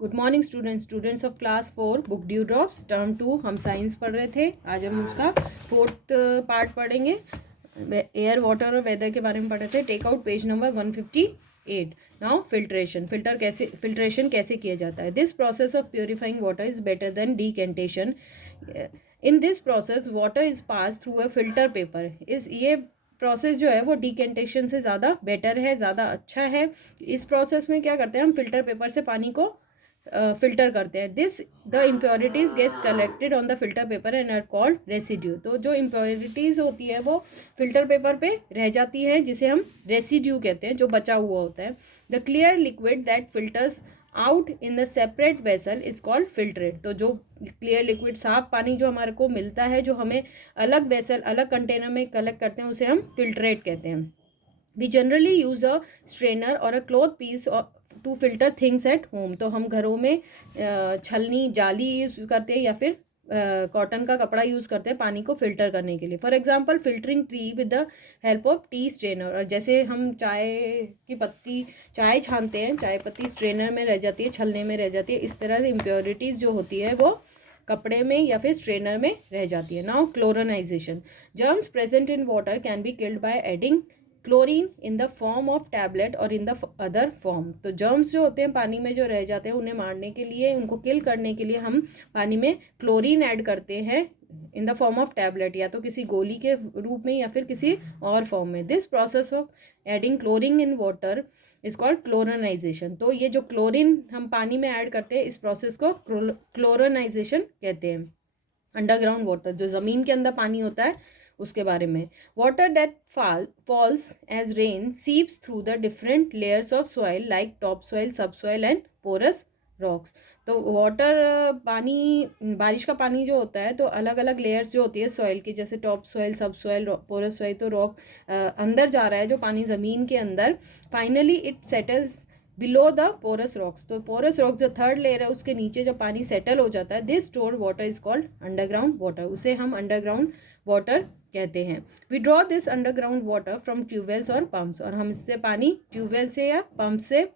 Good morning students of class 4 book dew drops term 2 हम science पढ़ रहे थे। आज हम उसका फोर्थ पार्ट पढ़ेंगे। एयर वाटर और वेदर के बारे में पढ़ रहे थे। Take out page number 158। Now filtration कैसे किया जाता है। This process of purifying water is better than decantation. In this process water is pass through a filter paper. ये प्रोसेस जो है वो डीकेंटेशन से ज़्यादा बेटर है, ज़्यादा अच्छा है। इस प्रोसेस में क्या करते हैं, हम फिल्टर पेपर से पानी को फिल्टर करते हैं। This the impurities gets collected on the filter paper and are called residue. तो जो इम्प्योरिटीज होती है वो फिल्टर पेपर पे रह जाती हैं, जिसे हम रेसिड्यू कहते हैं, जो बचा हुआ होता है। The clear liquid that filters out in the separate vessel is called filtrate. तो जो क्लियर लिक्विड साफ पानी जो हमारे को मिलता है, जो हमें अलग वेसल अलग कंटेनर में कलेक्ट करते हैं, उसे हम फिल्ट्रेट कहते हैं। We generally use a strainer और a cloth piece to filter things at home. तो हम घरों में छलनी जाली यूज़ करते हैं या फिर कॉटन का कपड़ा यूज़ करते हैं पानी को फिल्टर करने के लिए। For example filtering T with the help of T strainer. और जैसे हम चाय छानते हैं, चाय पत्ती स्ट्रेनर में रह जाती है, छलने में रह जाती है। इस तरह से इम्प्योरिटीज़ जो होती है वो कपड़े में या फिर स्ट्रेनर में रह जाती है। Now chlorination. Germs present in water can be killed by adding chlorine in the form of tablet और इन द अदर फॉर्म। तो जर्म्स जो होते हैं पानी में जो रह जाते हैं, उन्हें मारने के लिए, उनको किल करने के लिए हम पानी में क्लोरीन ऐड करते हैं इन द फॉर्म ऑफ टैबलेट, या तो किसी गोली के रूप में या फिर किसी और फॉर्म में। This process of adding chlorine in water is called chlorination. तो ये जो क्लोरीन हम पानी में ऐड करते हैं, इस प्रोसेस को क्लोरनाइजेशन कहते हैं। अंडरग्राउंड वाटर, जो ज़मीन के अंदर पानी होता है, उसके बारे में। Water that falls as rain seeps through the different layers of soil like top soil, sub soil and porous rocks. तो वाटर पानी, बारिश का पानी जो होता है, तो अलग अलग लेयर्स जो होती है सॉइल की, जैसे top soil, sub soil, porous soil. तो रॉक अंदर जा रहा है जो पानी ज़मीन के अंदर, finally it settles below the porous rocks. तो पोरस रॉक जो थर्ड लेयर है, उसके नीचे जब पानी सेटल हो जाता है, this stored water is called underground water. उसे हम अंडरग्राउंड वाटर कहते हैं। We draw this underground water from tubewells और पम्प्स। और हम इससे पानी ट्यूबवेल से या पंप से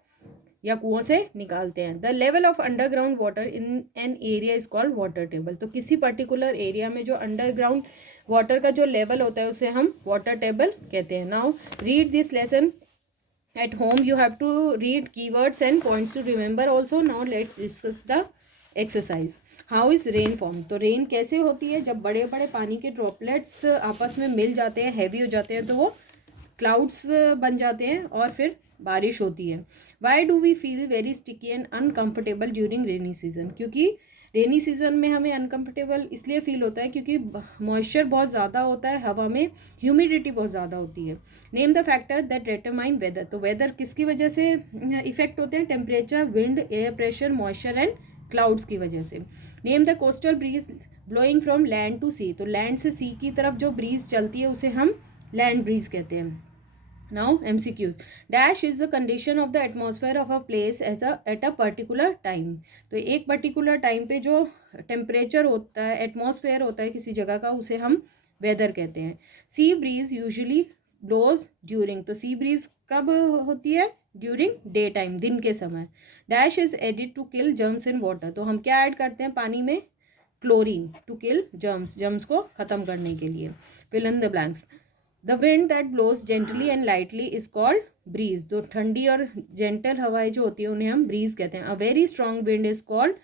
या कुओं से निकालते हैं। The level of underground water in an area is called water table. तो किसी पर्टिकुलर एरिया में जो अंडरग्राउंड वाटर का जो लेवल होता है, उसे हम वाटर टेबल कहते हैं। Now read this lesson at home. You have to read keywords and points to remember also. Now let's discuss the exercise. How is rain formed? तो रेन कैसे होती है? जब बड़े बड़े पानी के ड्रॉपलेट्स आपस में मिल जाते हैं, हैवी हो जाते हैं, तो वो क्लाउड्स बन जाते हैं और फिर बारिश होती है। Why do we feel very sticky and uncomfortable during rainy season? क्योंकि रेनी सीजन में हमें अनकम्फर्टेबल इसलिए फील होता है क्योंकि मॉइस्चर बहुत ज़्यादा होता है, हवा में ह्यूमिडिटी बहुत ज़्यादा होती है। Name the factor that determine weather. तो वेदर किसकी वजह से इफेक्ट होते हैं? Temperature, wind, air pressure, moisture and clouds की वजह से। Name the coastal breeze blowing from land to sea. तो लैंड से सी की तरफ जो ब्रीज चलती है, उसे हम लैंड ब्रीज कहते हैं। Now MCQs. Dash is the condition of the atmosphere of a place at a particular time. तो एक पर्टिकुलर टाइम पे जो टेम्परेचर होता है, एटमॉस्फेयर होता है किसी जगह का, उसे हम वेदर कहते हैं। Sea breeze usually blows during. तो सी ब्रीज कब होती है? ड्यूरिंग डे टाइम, दिन के समय। Dash is added to kill germs in water. तो हम क्या ऐड करते हैं पानी में? Chlorine, to kill germs, germs को ख़त्म करने के लिए। Fill in the blanks. The wind that blows gently and lightly is called breeze. तो ठंडी और जेंटल हवाएं जो होती है, उन्हें हम ब्रीज कहते हैं। A very strong wind is called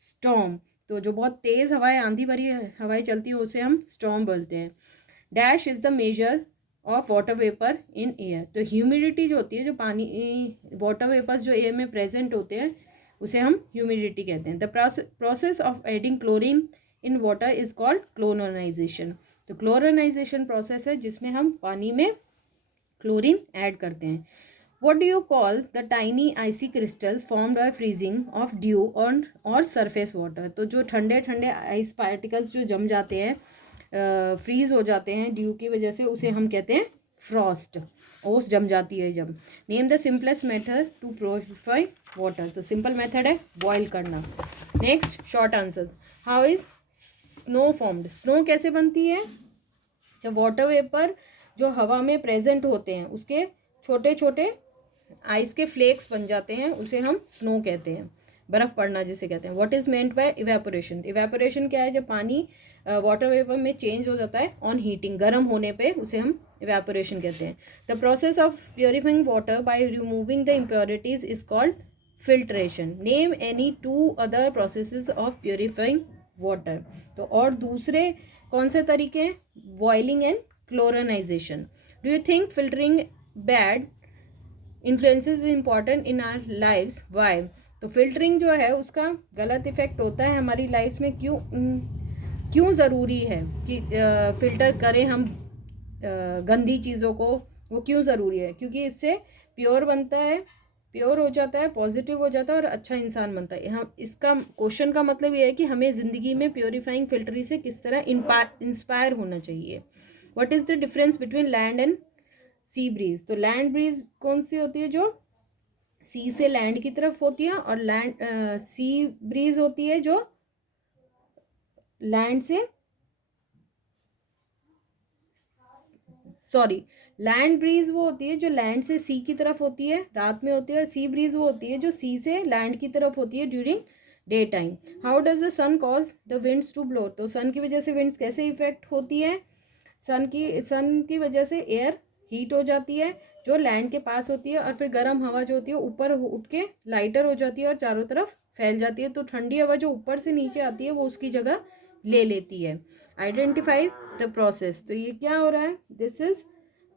storm. तो जो बहुत तेज हवाएं, आंधी भरी हवाएं चलती है, उसे हम स्टॉर्म बोलते हैं। Dash is the measure of water vapour in air. तो ह्यूमिडिटी जो होती है, जो पानी वाटर वेपर्स जो एयर में प्रेजेंट होते हैं, उसे हम ह्यूमिडिटी कहते हैं। The process of adding chlorine in water is called chlorination. तो क्लोरोनाइजेशन प्रोसेस है जिसमें हम पानी में क्लोरीन ऐड करते हैं। What do you call the tiny icy crystals formed by freezing of dew on or surface water? तो जो ठंडे ठंडे आइस पार्टिकल्स जो जम जाते हैं, फ्रीज हो जाते हैं ड्यू की वजह से, उसे हम कहते हैं फ्रॉस्ट। ओस जम जाती है जब। Name the simplest method to purify water. तो सिंपल मेथड है बॉयल करना। Next short answers. How is snow formed? Snow कैसे बनती है? जब वाटर वेपर जो हवा में प्रेजेंट होते हैं, उसके छोटे छोटे आइस के फ्लेक्स बन जाते हैं, उसे हम स्नो कहते हैं, बर्फ़ पड़ना जिसे कहते हैं। What is meant by evaporation? Evaporation क्या है? जब पानी वाटर वेपर में चेंज हो जाता है ऑन हीटिंग, गर्म होने पे उसे हम इवेपोरेशन कहते हैं। The process of purifying water by removing the impurities is called filtration. Name any 2 other processes of purifying water. तो और दूसरे कौन से तरीके हैं? Boiling and chlorination. Do you think filtering bad influences important in our lives? Why? तो filtering जो है उसका गलत इफेक्ट होता है हमारी लाइफ में, क्यों ज़रूरी है कि फ़िल्टर करें हम गंदी चीज़ों को? वो क्यों ज़रूरी है? क्योंकि इससे प्योर बनता है, प्योर हो जाता है, पॉजिटिव हो जाता है और अच्छा इंसान बनता है। हम इसका क्वेश्चन का मतलब ये है कि हमें ज़िंदगी में प्योरीफाइंग फिल्टरी से किस तरह इंस्पायर होना चाहिए। What is the difference between land and sea breeze? तो लैंड ब्रीज कौन सी होती है? जो सी से लैंड की तरफ होती है, और सी ब्रीज होती है जो लैंड से, सॉरी, लैंड ब्रीज वो होती है जो लैंड से सी की तरफ होती है, रात में होती है, और सी ब्रीज वो होती है जो सी से लैंड की तरफ होती है during day time. How does the sun cause the winds to blow? तो सन की वजह से विंड्स कैसे इफेक्ट होती है? सन की वजह से एयर हीट हो जाती है जो लैंड के पास होती है, और फिर गर्म हवा जो होती है ऊपर उठ के लाइटर हो जाती है और चारों तरफ फैल जाती है। तो ठंडी हवा जो ऊपर से नीचे आती है वो उसकी जगह ले लेती है। Identify the process. तो ये क्या हो रहा है? दिस इज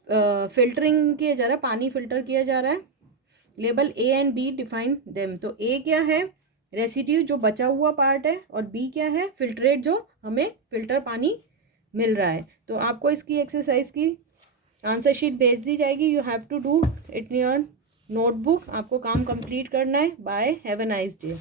फिल्टरिंग किया जा रहा है, पानी फिल्टर किया जा रहा है। Label A and B, define them. तो ए क्या है? रेसिड्यू, जो बचा हुआ पार्ट है, और बी क्या है? फिल्ट्रेट, जो हमें फिल्टर पानी मिल रहा है। तो आपको इसकी एक्सरसाइज की आंसर शीट भेज दी जाएगी। You have to do it in your notebook. आपको काम कंप्लीट करना है। Bye, have a nice day.